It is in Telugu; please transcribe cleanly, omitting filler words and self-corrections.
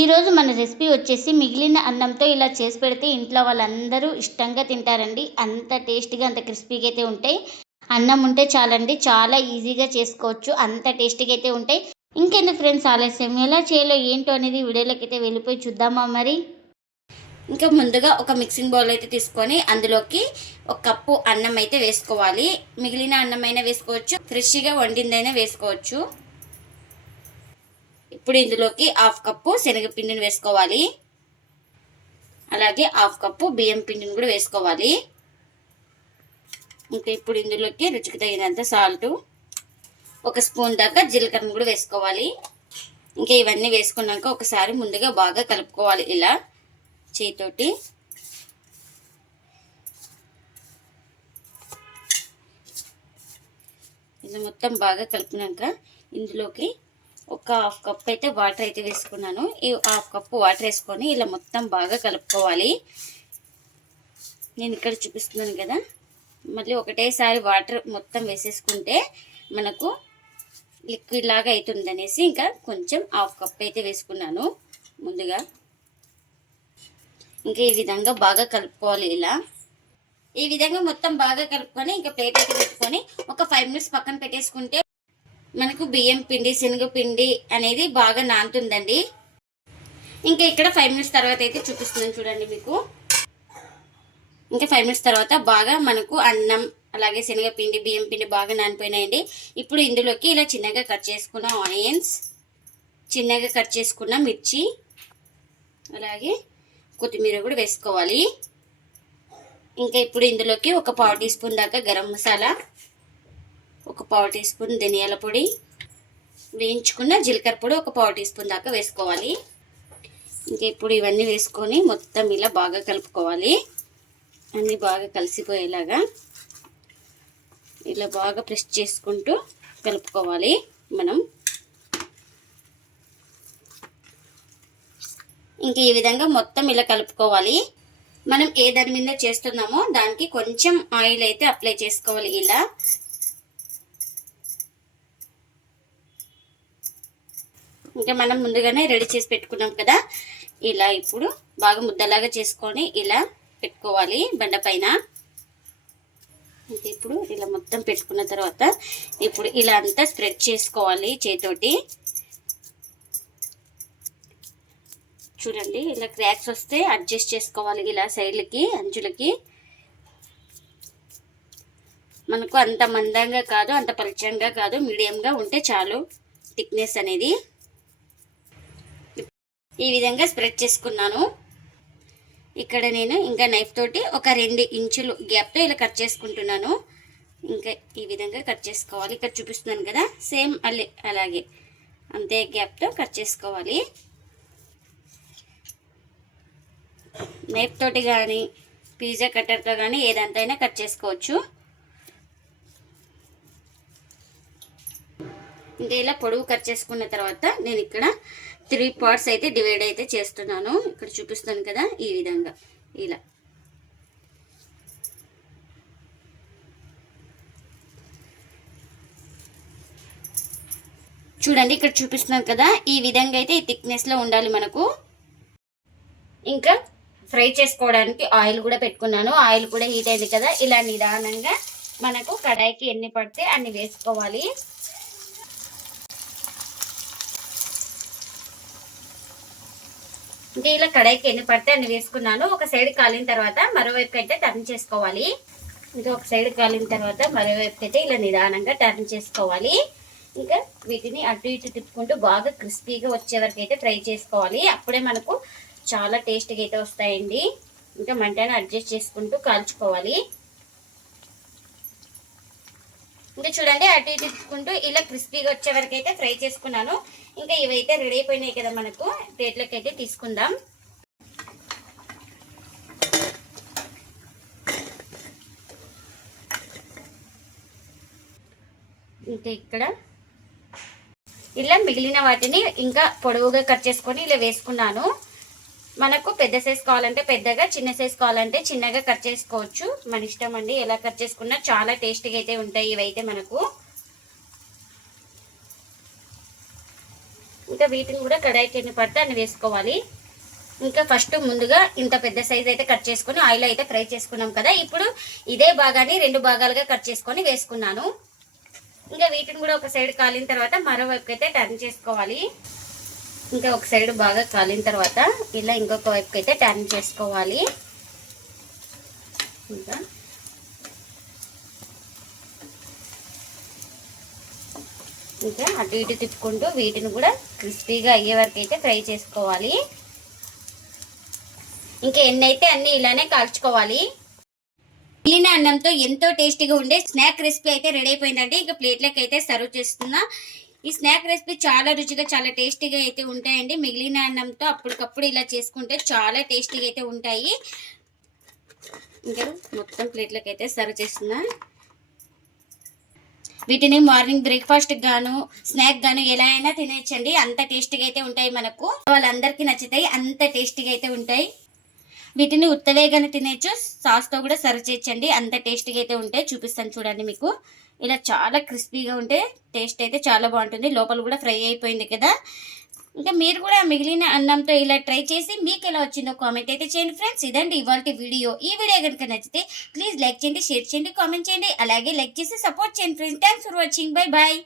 ఈరోజు మన రెసిపీ వచ్చేసి మిగిలిన అన్నంతో ఇలా చేసి పెడితే ఇంట్లో వాళ్ళందరూ ఇష్టంగా తింటారండి. అంత టేస్టీగా, అంత క్రిస్పీగా అయితే ఉంటాయి. అన్నం ఉంటే చాలండి, చాలా ఈజీగా చేసుకోవచ్చు. అంత టేస్టీగా అయితే ఉంటాయి. ఇంకెందుకు ఫ్రెండ్స్ ఆలస్యం, ఎలా చేయాలో ఏంటో అనేది వీడియోలోకి అయితే వెళ్ళిపోయి చూద్దామా మరి. ఇంకా ముందుగా ఒక మిక్సింగ్ బౌల్ అయితే తీసుకొని అందులోకి ఒక కప్పు అన్నం అయితే వేసుకోవాలి. మిగిలిన అన్నమైనా వేసుకోవచ్చు, ఫ్రెష్గా వండిందైనా వేసుకోవచ్చు. ఇప్పుడు ఇందులోకి హాఫ్ కప్పు శనగపిండిని వేసుకోవాలి. అలాగే హాఫ్ కప్పు బియ్యం పిండిని కూడా వేసుకోవాలి. ఇంకా ఇప్పుడు ఇందులోకి రుచికి తగినంత సాల్ట్, ఒక స్పూన్ దాకా జీలకర్రను కూడా వేసుకోవాలి. ఇంకా ఇవన్నీ వేసుకున్నాక ఒకసారి ముందుగా బాగా కలుపుకోవాలి ఇలా చేతితోటి. ఇలా మొత్తం బాగా కలుపునాక ఇందులోకి ఒక హాఫ్ కప్ అయితే వాటర్ అయితే వేసుకున్నాను. ఈ హాఫ్ కప్పు వాటర్ వేసుకొని ఇలా మొత్తం బాగా కలుపుకోవాలి. నేను ఇక్కడ చూపిస్తున్నాను కదా, మళ్ళీ ఒకటేసారి వాటర్ మొత్తం వేసేసుకుంటే మనకు లిక్విడ్ లాగా అవుతుంది అనేసి ఇంకా కొంచెం హాఫ్ కప్ అయితే వేసుకున్నాను ముందుగా. ఇంకా ఈ విధంగా బాగా కలుపుకోవాలి. ఇలా ఈ విధంగా మొత్తం బాగా కలుపుకొని ఇంకా ప్లేట్ అయితే పెట్టుకొని ఒక 5 మినిట్స్ పక్కన పెట్టేసుకుంటే మనకు బియ్యం పిండి శనగపిండి అనేది బాగా నానుతుందండి. ఇంకా ఇక్కడ 5 మినిట్స్ తర్వాత అయితే చూపిస్తున్నాను చూడండి మీకు. ఇంకా 5 మినిట్స్ తర్వాత బాగా మనకు అన్నం అలాగే శనగపిండి బియ్యం పిండి బాగా నానిపోయినాయండి. ఇప్పుడు ఇందులోకి ఇలా చిన్నగా కట్ చేసుకున్న ఆనియన్స్, చిన్నగా కట్ చేసుకున్న మిర్చి, అలాగే కొత్తిమీర కూడా వేసుకోవాలి. ఇంకా ఇప్పుడు ఇందులోకి ఒక 1/4 టీ స్పూన్ దాకా గరం మసాలా, ఒక 1/4 టీ స్పూన్ ధనియాల పొడి, వేయించుకున్న జీలకర్ర పొడి ఒక 1/4 టీ స్పూన్ దాకా వేసుకోవాలి. ఇంకా ఇప్పుడు ఇవన్నీ వేసుకొని మొత్తం ఇలా బాగా కలుపుకోవాలి. అన్నీ బాగా కలిసిపోయేలాగా ఇలా బాగా ప్రెస్ చేసుకుంటూ కలుపుకోవాలి మనం. ఇంకా ఈ విధంగా మొత్తం ఇలా కలుపుకోవాలి. మనం ఏ దాని మీద చేస్తున్నామో దానికి కొంచెం ఆయిల్ అయితే అప్లై చేసుకోవాలి. ఇలా ఇంకా మనం ముందుగానే రెడీ చేసి పెట్టుకున్నాం కదా, ఇలా ఇప్పుడు బాగా ముద్దలాగా చేసుకొని ఇలా పెట్టుకోవాలి బండ పైన. ఇప్పుడు ఇలా మొత్తం పెట్టుకున్న తర్వాత ఇప్పుడు ఇలా అంతా స్ప్రెడ్ చేసుకోవాలి చేతితోటి. చూడండి ఇలా క్రాక్స్ వస్తే అడ్జస్ట్ చేసుకోవాలి ఇలా సైడ్లకి అంచులకి. మనకు అంత మందంగా కాదు, అంత పలుచంగా కాదు, మీడియంగా ఉంటే చాలు థిక్నెస్ అనేది. ఈ విధంగా స్ప్రెడ్ చేసుకున్నాను. ఇక్కడ నేను ఇంకా నైఫ్ తోటి ఒక 2 ఇంచులు గ్యాప్తో ఇలా కట్ చేసుకుంటున్నాను. ఇంకా ఈ విధంగా కట్ చేసుకోవాలి. ఇక్కడ చూపిస్తున్నాను కదా, సేమ్ అలాగే అంతే గ్యాప్తో కట్ చేసుకోవాలి. నైఫ్ తోటి కానీ పిజ్జా కట్టర్తో కానీ ఏదంతైనా కట్ చేసుకోవచ్చు. ఇంకా ఇలా పొడవు కట్ చేసుకున్న తర్వాత నేను ఇక్కడ 3 పార్ట్స్ అయితే డివైడ్ అయితే చేస్తున్నాను. ఇక్కడ చూపిస్తాను కదా, ఈ విధంగా ఇలా చూడండి. ఇక్కడ చూపిస్తున్నాను కదా, ఈ విధంగా అయితే ఈ థిక్నెస్లో ఉండాలి మనకు. ఇంకా ఫ్రై చేసుకోవడానికి ఆయిల్ కూడా పెట్టుకున్నాను. ఆయిల్ కూడా హీట్ అయింది కదా, ఇలా నిదానంగా మనకు కడాయికి ఎన్ని పడితే అన్ని వేసుకోవాలి. ఇంకా ఇలా కడాయికి ఎన్ని పడితే అన్ని వేసుకున్నాను. ఒక సైడ్ కాలిన తర్వాత మరోవైపు అయితే టర్న్ చేసుకోవాలి. ఇంకా ఒక సైడ్ కాలిన తర్వాత మరోవైపు అయితే ఇలా నిదానంగా టర్న్ చేసుకోవాలి. ఇంకా వీటిని అటు ఇటు తిప్పుకుంటూ బాగా క్రిస్పీగా వచ్చే వరకు అయితే ఫ్రై చేసుకోవాలి. అప్పుడే మనకు చాలా టేస్ట్గా అయితే వస్తాయండి. ఇంకా మంటను అడ్జస్ట్ చేసుకుంటూ కాల్చుకోవాలి. ఇంకా చూడండి అటు ఇటు తిప్పుకుంటూ ఇలా క్రిస్పీగా వచ్చే వరకు అయితే ఫ్రై చేసుకున్నాను. ఇంకా ఇవైతే రెడీ అయిపోయినాయి కదా, మనకు ప్లేట్లోకి అయితే తీసుకుందాం. ఇంకా ఇక్కడ ఇలా మిగిలిన వాటిని ఇంకా పొడవుగా కట్ చేసుకొని ఇలా వేసుకున్నాను. మనకు పెద్ద సైజ్ కావాలంటే పెద్దగా, చిన్న సైజ్ కావాలంటే చిన్నగా కట్ చేసుకోవచ్చు. మన ఇష్టం అండి, ఎలా కట్ చేసుకున్నా చాలా టేస్టీగా అయితే ఉంటాయి ఇవైతే మనకు. ఇంకా వీటిని కూడా కడాయికి ఎన్ని పడితే అన్ని వేసుకోవాలి. ఇంకా ఫస్ట్ ముందుగా ఇంత పెద్ద సైజ్ అయితే కట్ చేసుకొని ఆయిల్ అయితే ఫ్రై చేసుకున్నాం కదా. ఇప్పుడు ఇదే భాగాన్ని 2 భాగాలుగా కట్ చేసుకొని వేసుకున్నాను. ఇంకా వీటిని కూడా ఒక సైడ్ కాలిన తర్వాత మరోవైపు అయితే టర్న్ చేసుకోవాలి. ఇంకా ఒక సైడ్ బాగా కాలిన తర్వాత ఇలా ఇంకొక వైపుకి అయితే టర్న్ చేసుకోవాలి. ఇంకా అటు ఇటు తిప్పుకుంటూ వీటిని కూడా క్రిస్పీగా అయ్యే వరకు అయితే ఫ్రై చేసుకోవాలి. ఇంకా ఎన్ని అయితే అన్ని ఇలానే కాల్చుకోవాలి. మిగిలిన అన్నంతో ఎంతో టేస్టీగా ఉండే స్నాక్ రెసిపీ అయితే రెడీ అయిపోయిందండి. ఇంకా ప్లేట్లోకి అయితే సర్వ్ చేస్తున్నా. ఈ స్నాక్ రెసిపీ చాలా రుచిగా చాలా టేస్టీగా అయితే ఉంటాయండి. మిగిలిన అన్నంతో అప్పటికప్పుడు ఇలా చేసుకుంటే చాలా టేస్టీగా అయితే ఉంటాయి. ఇంకా మొత్తం ప్లేట్లోకి అయితే సర్వ్ చేస్తున్నా. వీటిని మార్నింగ్ బ్రేక్ఫాస్ట్ గాను స్నాక్ గాను ఎలా అయినా తినేయచ్చండి. అంత టేస్టీగా అయితే ఉంటాయి. మనకు వాళ్ళందరికీ నచ్చుతాయి. అంత టేస్టీగా అయితే ఉంటాయి. వీటిని ఉత్తవేగానే తినేయచ్చు, సాస్తో కూడా సర్వ్ చేయొచ్చండి. అంత టేస్టీగా అయితే ఉంటాయి. చూపిస్తాను చూడండి. మీకు ఇలా చాలా క్రిస్పీగా ఉంటే టేస్ట్ అయితే చాలా బాగుంటుంది. లోపల కూడా ఫ్రై అయిపోయింది కదా. ఇంకా మీరు కూడా మిగిలిన అన్నంతో ఇలా ట్రై చేసి మీకు ఎలా వచ్చిందో కామెంట్ అయితే చేయండి ఫ్రెండ్స్. ఇదండి ఇవాళ వీడియో. ఈ వీడియో కనుక నచ్చితే ప్లీజ్ లైక్ చేయండి, షేర్ చేయండి, కామెంట్ చేయండి. అలాగే లైక్ చేసి సపోర్ట్ చేయండి friends. Thanks for watching. Bye bye.